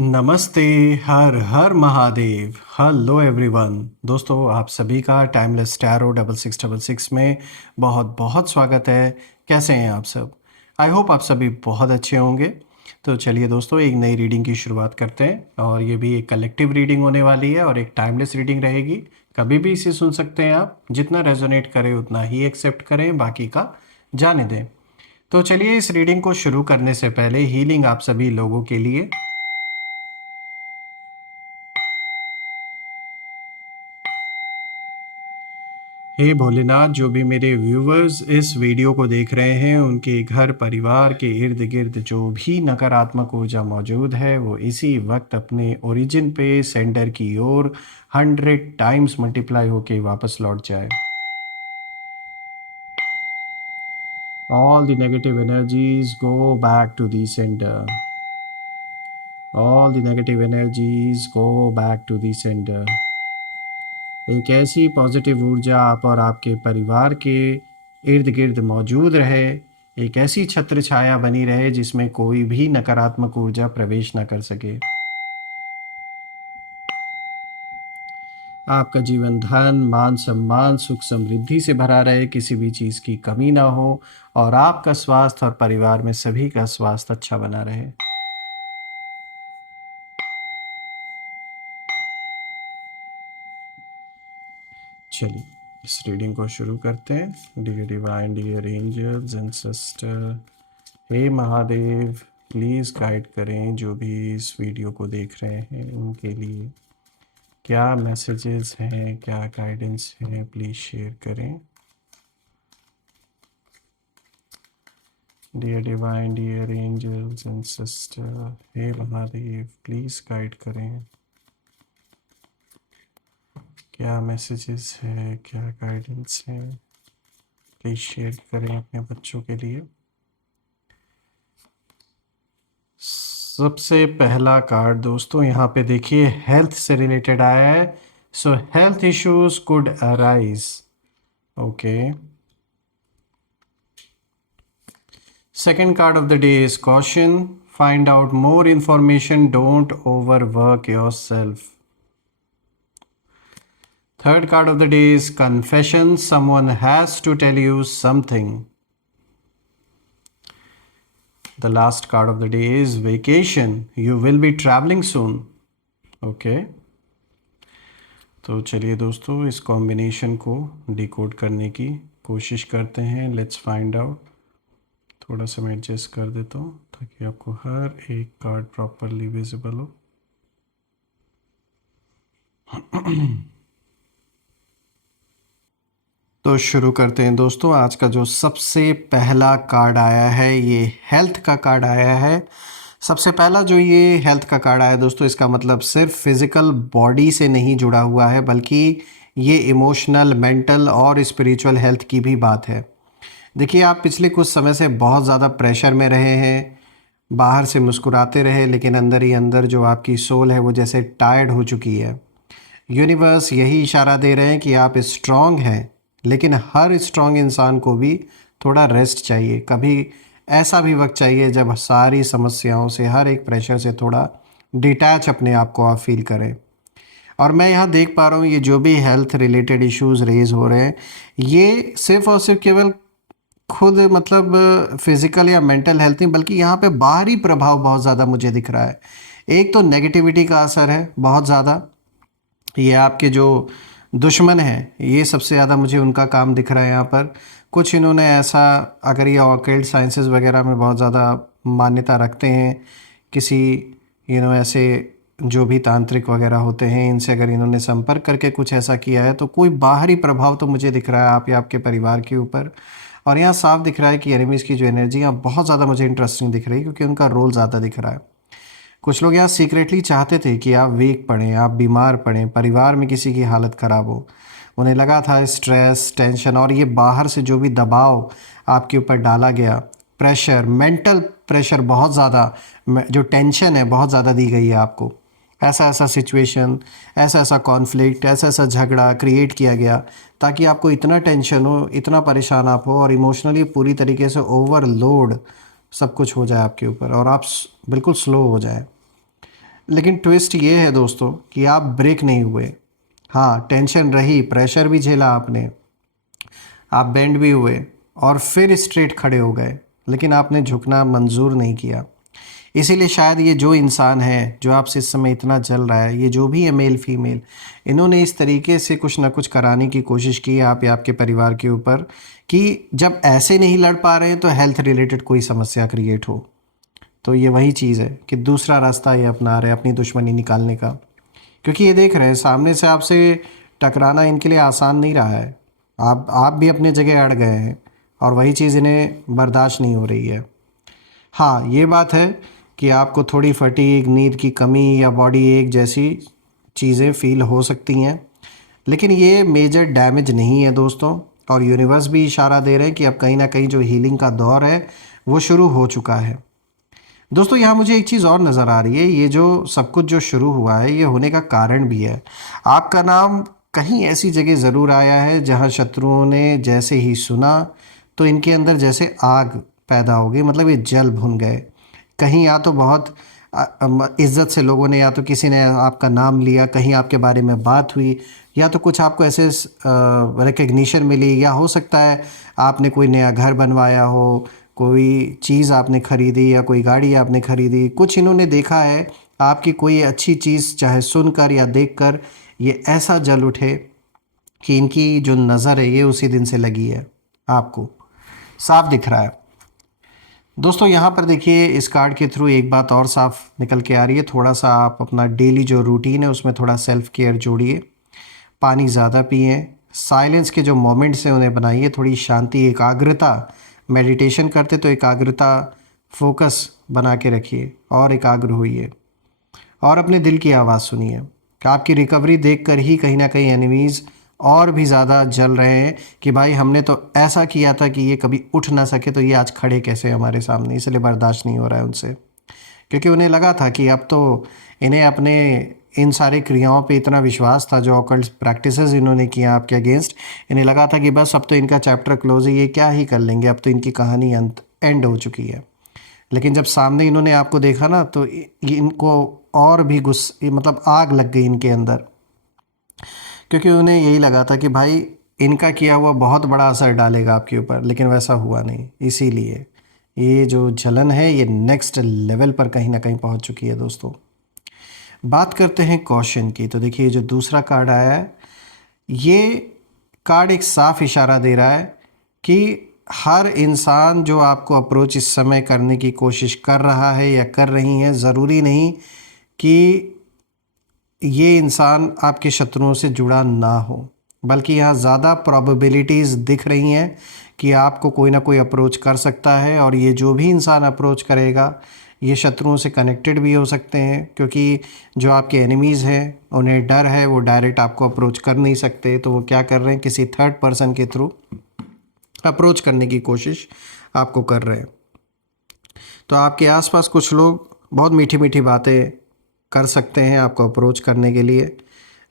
नमस्ते। हर हर महादेव। Hello everyone. दोस्तों, आप सभी का टाइमलेस टैरो 6666 में बहुत बहुत स्वागत है। कैसे हैं आप सब? आई होप आप सभी बहुत अच्छे होंगे। तो चलिए दोस्तों, एक नई रीडिंग की शुरुआत करते हैं और ये भी एक कलेक्टिव रीडिंग होने वाली है और एक टाइमलेस रीडिंग रहेगी। कभी भी इसे सुन सकते हैं आप। जितना रेजोनेट करे उतना ही एक्सेप्ट करें, बाकी का जाने दें। तो चलिए, इस रीडिंग को शुरू करने से पहले हीलिंग आप सभी लोगों के लिए। हे भोलेनाथ, जो भी मेरे व्यूवर्स इस वीडियो को देख रहे हैं, उनके घर परिवार के इर्द गिर्द जो भी नकारात्मक ऊर्जा मौजूद है वो इसी वक्त अपने ओरिजिन पे सेंटर की ओर 100 टाइम्स मल्टीप्लाई होके वापस लौट जाए। All the negative energies go back to the centre. All the negative energies go back to the centre. एक ऐसी पॉजिटिव ऊर्जा आप और आपके परिवार के इर्द गिर्द मौजूद रहे। एक ऐसी छत्र छाया बनी रहे जिसमें कोई भी नकारात्मक ऊर्जा प्रवेश न कर सके। आपका जीवन धन मान सम्मान सुख समृद्धि से भरा रहे, किसी भी चीज़ की कमी ना हो और आपका स्वास्थ्य और परिवार में सभी का स्वास्थ्य अच्छा बना रहे। चलिए, इस रीडिंग को शुरू करते हैं। Dear divine, dear angels and sister, हे महादेव, प्लीज़ गाइड करें जो भी इस वीडियो को देख रहे हैं उनके लिए। क्या मैसेजेस हैं, क्या गाइडेंस है, प्लीज़ शेयर करें। Dear divine, dear angels and sister, हे महादेव, प्लीज़ गाइड करें। क्या मैसेजेस है, क्या गाइडेंस है, प्लीज़ शेयर करें अपने बच्चों के लिए। सबसे पहला कार्ड दोस्तों यहाँ पे देखिए, हेल्थ से रिलेटेड आया है। So health issues could arise. Okay. Second card of the day is caution. Find out more information, don't overwork yourself. Third card of the day is confession, someone has to tell you something. The last card of the day is vacation. You will be traveling soon. Okay. तो चलिए दोस्तों, इस combination को decode करने की कोशिश करते हैं। Let's find out. थोड़ा सा मैं एडजस्ट कर देता हूँ ताकि आपको हर एक कार्ड प्रॉपरली विजिबल हो। तो शुरू करते हैं दोस्तों। आज का जो सबसे पहला कार्ड आया है, ये हेल्थ का कार्ड आया है। सबसे पहला जो ये हेल्थ का कार्ड आया है दोस्तों, इसका मतलब सिर्फ फिज़िकल बॉडी से नहीं जुड़ा हुआ है, बल्कि ये इमोशनल, मेंटल और स्पिरिचुअल हेल्थ की भी बात है। देखिए, आप पिछले कुछ समय से बहुत ज़्यादा प्रेशर में रहे हैं। बाहर से मुस्कुराते रहे, लेकिन अंदर ही अंदर जो आपकी सोल है वो जैसे टायर्ड हो चुकी है। यूनिवर्स यही इशारा दे रहे हैं कि आप स्ट्रांग हैं, लेकिन हर स्ट्रांग इंसान को भी थोड़ा रेस्ट चाहिए। कभी ऐसा भी वक्त चाहिए जब सारी समस्याओं से, हर एक प्रेशर से थोड़ा डिटैच अपने आप को आप फील करें। और मैं यहाँ देख पा रहा हूँ, ये जो भी हेल्थ रिलेटेड इश्यूज रेज हो रहे हैं, ये सिर्फ और सिर्फ केवल खुद मतलब फिजिकल या मेंटल हेल्थ नहीं, बल्कि यहाँ पे बाहरी प्रभाव बहुत ज़्यादा मुझे दिख रहा है। एक तो नेगेटिविटी का असर है बहुत ज़्यादा। ये आपके जो दुश्मन हैं, ये सबसे ज़्यादा मुझे उनका काम दिख रहा है यहाँ पर। कुछ इन्होंने ऐसा, अगर ये ऑकल्ट साइंसेस वगैरह में बहुत ज़्यादा मान्यता रखते हैं, किसी ऐसे जो भी तांत्रिक वगैरह होते हैं, इनसे अगर इन्होंने संपर्क करके कुछ ऐसा किया है, तो कोई बाहरी प्रभाव तो मुझे दिख रहा है आप या आपके परिवार के ऊपर। और यहाँ साफ दिख रहा है कि एनिमीज़ की जो एनर्जी यहाँ बहुत ज़्यादा मुझे इंटरेस्टिंग दिख रही है, क्योंकि उनका रोल ज़्यादा दिख रहा है। कुछ लोग यहाँ सीक्रेटली चाहते थे कि आप वीक पड़ें, आप बीमार पड़ें, परिवार में किसी की हालत ख़राब हो। उन्हें लगा था स्ट्रेस, टेंशन और ये बाहर से जो भी दबाव आपके ऊपर डाला गया, प्रेशर, मेंटल प्रेशर बहुत ज़्यादा, जो टेंशन है बहुत ज़्यादा दी गई है आपको। ऐसा ऐसा सिचुएशन, ऐसा ऐसा कॉन्फ्लिक्ट, ऐसा ऐसा झगड़ा क्रिएट किया गया ताकि आपको इतना टेंशन हो, इतना परेशान आप हो और इमोशनली पूरी तरीके से ओवरलोड सब कुछ हो जाए आपके ऊपर और आप बिल्कुल स्लो हो जाए। लेकिन ट्विस्ट ये है दोस्तों कि आप ब्रेक नहीं हुए। हाँ, टेंशन रही, प्रेशर भी झेला आपने, आप बेंड भी हुए और फिर स्ट्रेट खड़े हो गए, लेकिन आपने झुकना मंजूर नहीं किया। इसीलिए शायद ये जो इंसान है जो आपसे इस समय इतना जल रहा है, ये जो भी है मेल फीमेल, इन्होंने इस तरीके से कुछ ना कुछ कराने की कोशिश की है आप या आपके परिवार के ऊपर कि जब ऐसे नहीं लड़ पा रहे हैं तो हेल्थ रिलेटेड कोई समस्या क्रिएट हो। तो ये वही चीज़ है कि दूसरा रास्ता ये अपना रहे हैं अपनी दुश्मनी निकालने का, क्योंकि ये देख रहे हैं सामने से आपसे टकराना इनके लिए आसान नहीं रहा है। आप भी अपनी जगह अड़ गए हैं और वही चीज़ इन्हें बर्दाश्त नहीं हो रही है। हाँ, ये बात है कि आपको थोड़ी फटीग, नींद की कमी या बॉडी एक जैसी चीज़ें फ़ील हो सकती हैं, लेकिन ये मेजर डैमेज नहीं है दोस्तों। और यूनिवर्स भी इशारा दे रहे हैं कि अब कहीं ना कहीं जो हीलिंग का दौर है वो शुरू हो चुका है। दोस्तों यहाँ मुझे एक चीज़ और नज़र आ रही है, ये जो सब कुछ जो शुरू हुआ है ये होने का कारण भी है। आपका नाम कहीं ऐसी जगह ज़रूर आया है जहाँ शत्रुओं ने जैसे ही सुना तो इनके अंदर जैसे आग पैदा हो गई, मतलब ये जल भुन गए। कहीं या तो बहुत इज्जत से लोगों ने, या तो किसी ने आपका नाम लिया, कहीं आपके बारे में बात हुई, या तो कुछ आपको ऐसे रिकग्निशन मिली, या हो सकता है आपने कोई नया घर बनवाया हो, कोई चीज़ आपने ख़रीदी या कोई गाड़ी आपने ख़रीदी, कुछ इन्होंने देखा है आपकी कोई अच्छी चीज़, चाहे सुनकर या देखकर ये ऐसा जल उठे कि इनकी जो नज़र है ये उसी दिन से लगी है, आपको साफ दिख रहा है। दोस्तों यहाँ पर देखिए इस कार्ड के थ्रू एक बात और साफ निकल के आ रही है, थोड़ा सा आप अपना डेली जो रूटीन है उसमें थोड़ा सेल्फ केयर जोड़िए, पानी ज़्यादा पिए, साइलेंस के जो मोमेंट्स हैं उन्हें बनाइए, थोड़ी शांति, एकाग्रता, मेडिटेशन करते तो एकाग्रता, फोकस बना के रखिए और एकाग्र होइए और अपने दिल की आवाज़ सुनिए। आपकी रिकवरी देखकर ही कहीं ना कहीं एनिमीज़ और भी ज़्यादा जल रहे हैं कि भाई हमने तो ऐसा किया था कि ये कभी उठ ना सके, तो ये आज खड़े कैसे हमारे सामने, इसलिए बर्दाश्त नहीं हो रहा है उनसे। क्योंकि उन्हें लगा था कि अब तो इन्हें अपने इन सारी क्रियाओं पे इतना विश्वास था, जो ऑकल्ट प्रैक्टिसेस इन्होंने किया आपके अगेंस्ट, इन्हें लगा था कि बस अब तो इनका चैप्टर क्लोज है, ये क्या ही कर लेंगे, अब तो इनकी कहानी अंत एंड हो चुकी है। लेकिन जब सामने इन्होंने आपको देखा ना तो इनको और भी गुस्से, मतलब आग लग गई इनके अंदर, क्योंकि उन्हें यही लगा था कि भाई इनका किया हुआ बहुत बड़ा असर डालेगा आपके ऊपर, लेकिन वैसा हुआ नहीं। इसीलिए ये जो जलन है ये नेक्स्ट लेवल पर कहीं ना कहीं पहुंच चुकी है दोस्तों। बात करते हैं कॉशन की, तो देखिए जो दूसरा कार्ड आया है, ये कार्ड एक साफ इशारा दे रहा है कि हर इंसान जो आपको अप्रोच इस समय करने की कोशिश कर रहा है या कर रही हैं, ज़रूरी नहीं कि ये इंसान आपके शत्रुओं से जुड़ा ना हो, बल्कि यहाँ ज़्यादा प्रोबेबिलिटीज़ दिख रही हैं कि आपको कोई ना कोई अप्रोच कर सकता है, और ये जो भी इंसान अप्रोच करेगा ये शत्रुओं से कनेक्टेड भी हो सकते हैं, क्योंकि जो आपके एनिमीज़ हैं उन्हें डर है, वो डायरेक्ट आपको अप्रोच कर नहीं सकते, तो वो क्या कर रहे हैं, किसी थर्ड पर्सन के थ्रू अप्रोच करने की कोशिश आपको कर रहे हैं। तो आपके आसपास कुछ लोग बहुत मीठी मीठी बातें कर सकते हैं आपको अप्रोच करने के लिए,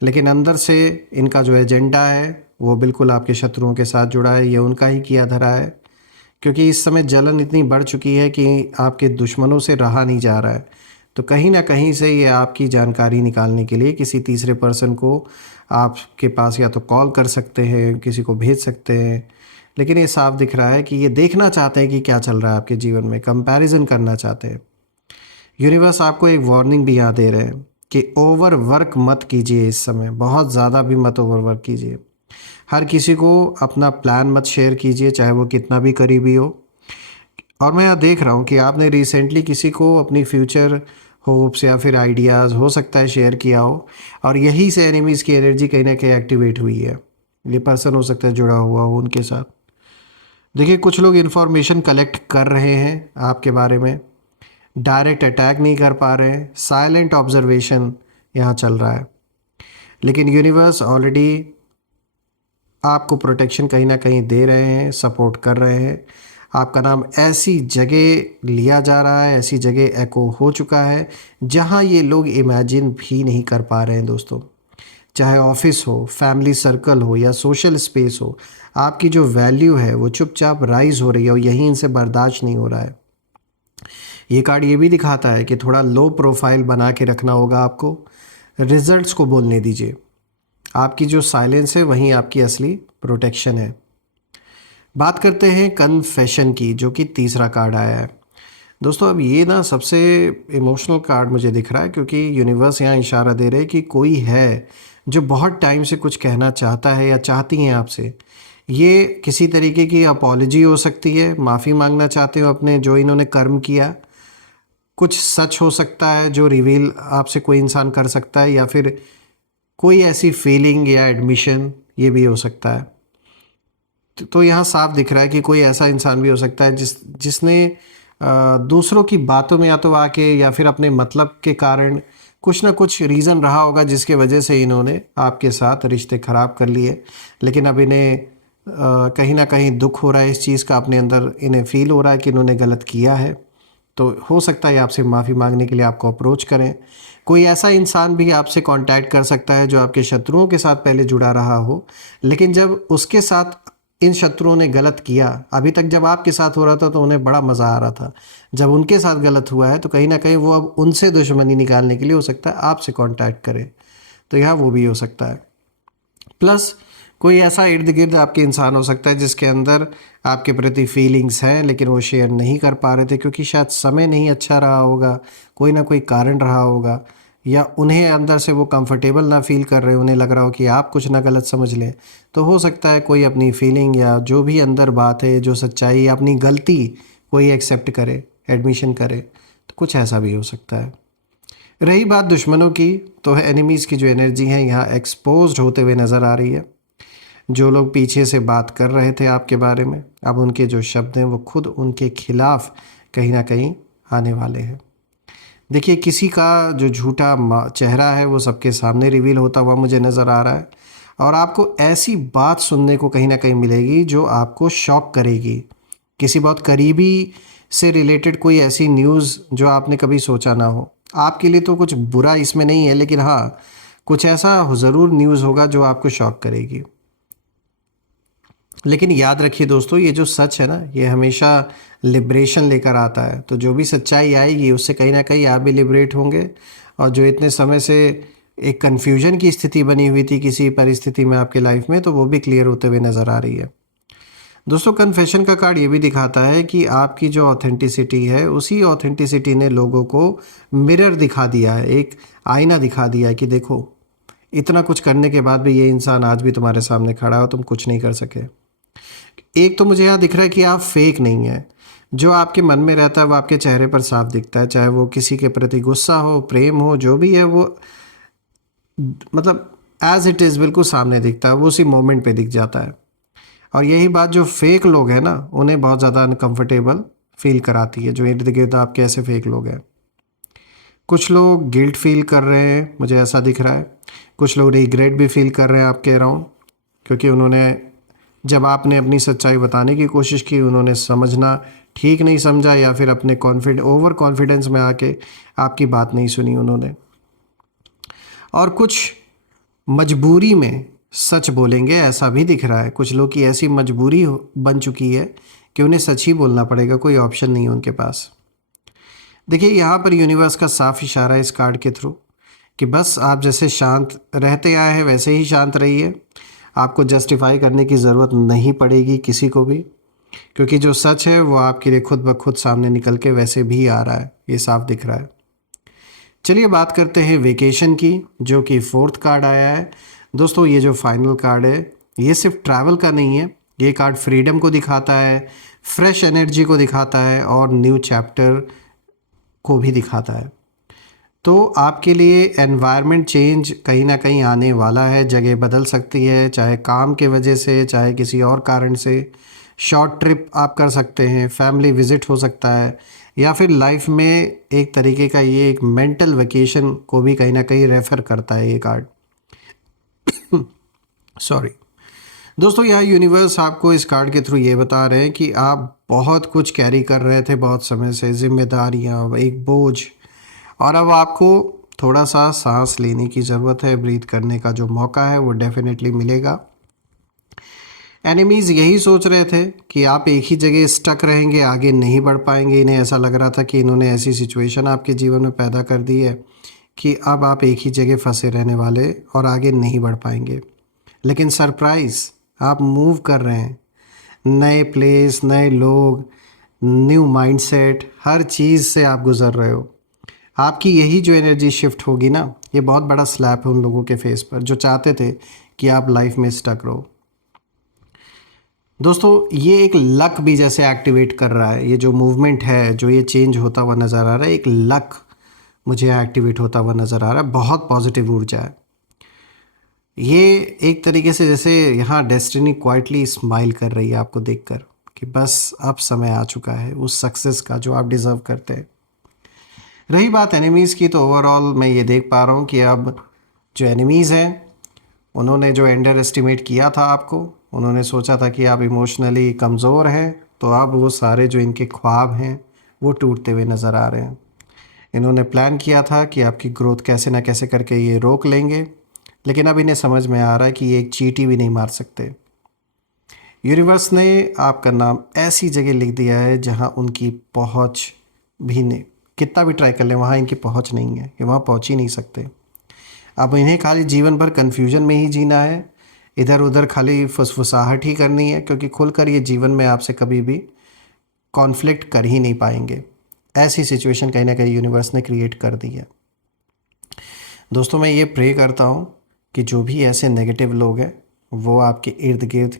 लेकिन अंदर से इनका जो एजेंडा है वो बिल्कुल आपके शत्रुओं के साथ जुड़ा है, ये उनका ही किया धरा है। क्योंकि इस समय जलन इतनी बढ़ चुकी है कि आपके दुश्मनों से रहा नहीं जा रहा है, तो कहीं ना कहीं से ये आपकी जानकारी निकालने के लिए किसी तीसरे पर्सन को आपके पास या तो कॉल कर सकते हैं, किसी को भेज सकते हैं, लेकिन ये साफ दिख रहा है कि ये देखना चाहते हैं कि क्या चल रहा है आपके जीवन में, कंपैरिजन करना चाहते हैं। यूनिवर्स आपको एक वार्निंग भी यहाँ दे रहे हैं कि ओवर वर्क मत कीजिए, इस समय बहुत ज़्यादा भी मत ओवर वर्क कीजिए। हर किसी को अपना प्लान मत शेयर कीजिए, चाहे वो कितना भी करीबी हो। और मैं यहाँ देख रहा हूँ कि आपने रिसेंटली किसी को अपनी फ्यूचर होप्स या फिर आइडियाज़ हो सकता है शेयर किया हो, और यही से एनिमीज़ की एनर्जी कहीं ना कहीं एक्टिवेट हुई है। ये पर्सन हो सकता है जुड़ा हुआ हो उनके साथ। देखिए कुछ लोग इन्फॉर्मेशन कलेक्ट कर रहे हैं आपके बारे में, डायरेक्ट अटैक नहीं कर पा रहे हैं, साइलेंट ऑब्जर्वेशन यहाँ चल रहा है, लेकिन यूनिवर्स ऑलरेडी आपको प्रोटेक्शन कहीं ना कहीं दे रहे हैं, सपोर्ट कर रहे हैं। आपका नाम ऐसी जगह लिया जा रहा है, ऐसी जगह एको हो चुका है जहाँ ये लोग इमेजिन भी नहीं कर पा रहे हैं दोस्तों। चाहे ऑफिस हो, फैमिली सर्कल हो या सोशल स्पेस हो, आपकी जो वैल्यू है वो चुपचाप राइज हो रही है और यही इनसे बर्दाश्त नहीं हो रहा है। ये कार्ड ये भी दिखाता है कि थोड़ा लो प्रोफाइल बना के रखना होगा आपको, रिजल्ट्स को बोलने दीजिए। आपकी जो साइलेंस है वहीं आपकी असली प्रोटेक्शन है। बात करते हैं कन्फेशन की, जो कि तीसरा कार्ड आया है। दोस्तों अब ये ना सबसे इमोशनल कार्ड मुझे दिख रहा है, क्योंकि यूनिवर्स यहाँ इशारा दे रहे हैं कि कोई है जो बहुत टाइम से कुछ कहना चाहता है या चाहती हैं आपसे। ये किसी तरीके की अपॉलॉजी हो सकती है, माफ़ी मांगना चाहते हो अपने जो इन्होंने कर्म किया। कुछ सच हो सकता है जो रिवील आपसे कोई इंसान कर सकता है, या फिर कोई ऐसी फीलिंग या एडमिशन, ये भी हो सकता है। तो यहाँ साफ दिख रहा है कि कोई ऐसा इंसान भी हो सकता है जिसने दूसरों की बातों में या तो आके या फिर अपने मतलब के कारण कुछ ना कुछ रीज़न रहा होगा जिसके वजह से इन्होंने आपके साथ रिश्ते ख़राब कर लिए। लेकिन अब इन्हें कहीं ना कहीं दुख हो रहा है इस चीज़ का, अपने अंदर इन्हें फील हो रहा है कि इन्होंने गलत किया है। तो हो सकता है आपसे माफ़ी मांगने के लिए आपको अप्रोच करें। कोई ऐसा इंसान भी आपसे कांटेक्ट कर सकता है जो आपके शत्रुओं के साथ पहले जुड़ा रहा हो, लेकिन जब उसके साथ इन शत्रुओं ने गलत किया, अभी तक जब आपके साथ हो रहा था तो उन्हें बड़ा मज़ा आ रहा था, जब उनके साथ गलत हुआ है तो कहीं ना कहीं वो अब उनसे दुश्मनी निकालने के लिए हो सकता है आपसे कांटेक्ट करें। तो यहाँ वो भी हो सकता है। प्लस कोई ऐसा इर्द गिर्द आपके इंसान हो सकता है जिसके अंदर आपके प्रति फीलिंग्स हैं, लेकिन वो शेयर नहीं कर पा रहे थे क्योंकि शायद समय नहीं अच्छा रहा होगा, कोई ना कोई कारण रहा होगा, या उन्हें अंदर से वो कंफर्टेबल ना फील कर रहे, उन्हें लग रहा हो कि आप कुछ ना गलत समझ लें। तो हो सकता है कोई अपनी फीलिंग या जो भी अंदर बात है, जो सच्चाई या अपनी गलती कोई एक्सेप्ट करे, एडमिशन करे। तो कुछ ऐसा भी हो सकता है। रही बात दुश्मनों की, तो एनिमीज़ की जो एनर्जी है यहाँ एक्सपोज्ड होते हुए नज़र आ रही है। जो लोग पीछे से बात कर रहे थे आपके बारे में, अब उनके जो शब्द हैं वो खुद उनके खिलाफ कहीं ना कहीं आने वाले हैं। देखिए किसी का जो झूठा चेहरा है वो सबके सामने रिवील होता हुआ मुझे नज़र आ रहा है, और आपको ऐसी बात सुनने को कहीं ना कहीं मिलेगी जो आपको शॉक करेगी। किसी बहुत करीबी से रिलेटेड कोई ऐसी न्यूज़ जो आपने कभी सोचा ना हो। आपके लिए तो कुछ बुरा इसमें नहीं है, लेकिन हाँ, कुछ ऐसा ज़रूर न्यूज़ होगा जो आपको शॉक करेगी। लेकिन याद रखिए दोस्तों, ये जो सच है ना, ये हमेशा लिबरेशन लेकर आता है। तो जो भी सच्चाई आएगी उससे कहीं ना कहीं आप भी लिबरेट होंगे, और जो इतने समय से एक कन्फ्यूजन की स्थिति बनी हुई थी किसी परिस्थिति में आपके लाइफ में, तो वो भी क्लियर होते हुए नज़र आ रही है। दोस्तों कन्फेशन का कार्ड ये भी दिखाता है कि आपकी जो ऑथेंटिसिटी है, उसी ऑथेंटिसिटी ने लोगों को मिरर दिखा दिया है, एक आईना दिखा दिया है कि देखो, इतना कुछ करने के बाद भी ये इंसान आज भी तुम्हारे सामने खड़ा है और तुम कुछ नहीं कर सके। एक तो मुझे यहाँ दिख रहा है कि आप फेक नहीं है। जो आपके मन में रहता है वो आपके चेहरे पर साफ दिखता है, चाहे वो किसी के प्रति गुस्सा हो, प्रेम हो, जो भी है वो मतलब एज इट इज़ बिल्कुल सामने दिखता है, वो उसी मोमेंट पे दिख जाता है। और यही बात जो फेक लोग हैं ना, उन्हें बहुत ज़्यादा अनकंफर्टेबल फील कराती है, जो इर्द गिर्द आपके ऐसे फेक लोग हैं। कुछ लोग गिल्ट फील कर रहे हैं, मुझे ऐसा दिख रहा है। कुछ लोग रिग्रेट भी फील कर रहे हैं आपके अराउंड, क्योंकि उन्होंने जब आपने अपनी सच्चाई बताने की कोशिश की, उन्होंने समझना ठीक नहीं समझा, या फिर अपने ओवर कॉन्फिडेंस में आके आपकी बात नहीं सुनी उन्होंने। और कुछ मजबूरी में सच बोलेंगे, ऐसा भी दिख रहा है। कुछ लोग की ऐसी मजबूरी बन चुकी है कि उन्हें सच ही बोलना पड़ेगा, कोई ऑप्शन नहीं है उनके पास। देखिए यहाँ पर यूनिवर्स का साफ इशारा है इस कार्ड के थ्रू कि बस आप जैसे शांत रहते आए हैं वैसे ही शांत रहिए। आपको जस्टिफाई करने की ज़रूरत नहीं पड़ेगी किसी को भी, क्योंकि जो सच है वो आपके लिए खुद ब खुद सामने निकल के वैसे भी आ रहा है, ये साफ दिख रहा है। चलिए बात करते हैं वेकेशन की, जो कि फोर्थ कार्ड आया है। दोस्तों ये जो फाइनल कार्ड है, ये सिर्फ ट्रैवल का नहीं है, ये कार्ड फ्रीडम को दिखाता है, फ्रेश एनर्जी को दिखाता है, और न्यू चैप्टर को भी दिखाता है। तो आपके लिए एनवायरनमेंट चेंज कहीं ना कहीं आने वाला है, जगह बदल सकती है, चाहे काम के वजह से, चाहे किसी और कारण से। शॉर्ट ट्रिप आप कर सकते हैं, फैमिली विज़िट हो सकता है, या फिर लाइफ में एक तरीके का ये एक मेंटल वेकेशन को भी कहीं ना कहीं रेफ़र करता है ये कार्ड। सॉरी दोस्तों, यहाँ यूनिवर्स आपको इस कार्ड के थ्रू ये बता रहे हैं कि आप बहुत कुछ कैरी कर रहे थे बहुत समय से, जिम्मेदारियाँ, एक बोझ, और अब आपको थोड़ा सा सांस लेने की ज़रूरत है। ब्रीथ करने का जो मौका है वो डेफिनेटली मिलेगा। एनिमीज़ यही सोच रहे थे कि आप एक ही जगह स्टक रहेंगे, आगे नहीं बढ़ पाएंगे। इन्हें ऐसा लग रहा था कि इन्होंने ऐसी सिचुएशन आपके जीवन में पैदा कर दी है कि अब आप एक ही जगह फंसे रहने वाले और आगे नहीं बढ़ पाएंगे। लेकिन सरप्राइज़, आप मूव कर रहे हैं, नए प्लेस, नए लोग, न्यू माइंडसेट, हर चीज़ से आप गुज़र रहे हो। आपकी यही जो एनर्जी शिफ्ट होगी ना, ये बहुत बड़ा स्लैप है उन लोगों के फेस पर जो चाहते थे कि आप लाइफ में स्टक रहो। दोस्तों, ये एक लक भी जैसे एक्टिवेट कर रहा है। ये जो मूवमेंट है, जो ये चेंज होता हुआ नज़र आ रहा है, एक लक मुझे एक्टिवेट होता हुआ नज़र आ रहा है। बहुत पॉजिटिव ऊर्जा है ये। एक तरीके से जैसे यहाँ डेस्टिनी क्वाइटली स्माइल कर रही है आपको देखकर कि बस अब समय आ चुका है उस सक्सेस का जो आप डिज़र्व करते हैं। रही बात एनिमीज़ की, तो ओवरऑल मैं ये देख पा रहा हूँ कि अब जो एनिमीज़ हैं, उन्होंने जो अंडर एस्टिमेट किया था आपको, उन्होंने सोचा था कि आप इमोशनली कमज़ोर हैं, तो अब वो सारे जो इनके ख्वाब हैं वो टूटते हुए नज़र आ रहे हैं। इन्होंने प्लान किया था कि आपकी ग्रोथ कैसे ना कैसे करके ये रोक लेंगे, लेकिन अब इन्हें समझ में आ रहा है कि ये एक चींटी भी नहीं मार सकते। यूनिवर्स ने आपका नाम ऐसी जगह लिख दिया है जहां उनकी पहुंच भी नहीं, कितना भी ट्राई कर लें वहां इनकी पहुंच नहीं है, ये वहां पहुंच ही नहीं सकते। अब इन्हें खाली जीवन भर कन्फ्यूजन में ही जीना है, इधर उधर खाली फुसफुसाहट ही करनी है, क्योंकि खुलकर ये जीवन में आपसे कभी भी कॉन्फ्लिक्ट कर ही नहीं पाएंगे। ऐसी सिचुएशन कहीं ना कहीं यूनिवर्स ने क्रिएट कर दी है। दोस्तों, मैं ये प्रे करता हूँ कि जो भी ऐसे नेगेटिव लोग हैं वो आपके इर्द गिर्द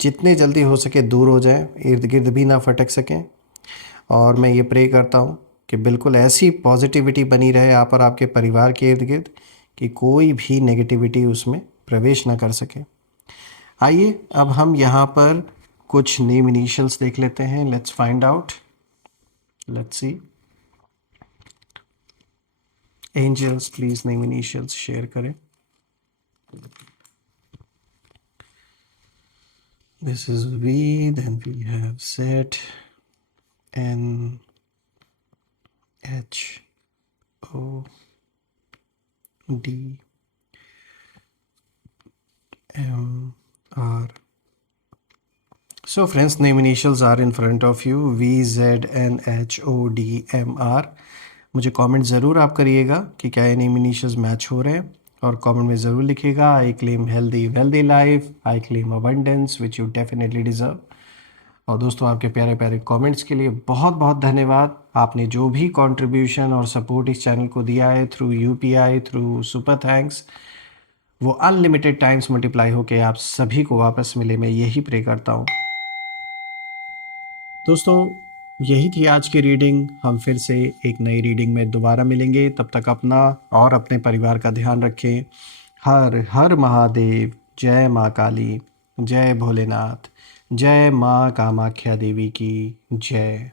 जितने जल्दी हो सके दूर हो जाएं, इर्द गिर्द भी ना फटक सकें। और मैं ये प्रे करता हूँ कि बिल्कुल ऐसी पॉजिटिविटी बनी रहे आप और आपके परिवार के इर्द गिर्द कि कोई भी नेगेटिविटी उसमें प्रवेश ना कर सके। आइए अब हम यहाँ पर कुछ नेम इनिशियल्स देख लेते हैं। Let's find out, let's see. Angels please name initials share करें। This is V, then we have Z, N, H, O, D, M, R. So friends, name initials are in front of you, V, Z, N, H, O, D, M, R. मुझे comment ज़रूर आप करिएगा कि क्या ये name initials match हो रहे हैं, और कमेंट में ज़रूर लिखिएगा I claim healthy wealthy life, I claim abundance which you definitely deserve. और दोस्तों, आपके प्यारे प्यारे कमेंट्स के लिए बहुत बहुत धन्यवाद। आपने जो भी कंट्रीब्यूशन और सपोर्ट इस चैनल को दिया है through UPI, through super thanks, वो अनलिमिटेड टाइम्स मल्टीप्लाई होके आप सभी को वापस मिले, मैं यही प्रे करता हूँ। दोस्तों, यही थी आज की रीडिंग। हम फिर से एक नई रीडिंग में दोबारा मिलेंगे। तब तक अपना और अपने परिवार का ध्यान रखें। हर हर महादेव। जय माँ काली, जय भोलेनाथ, जय माँ कामाख्या देवी की जय।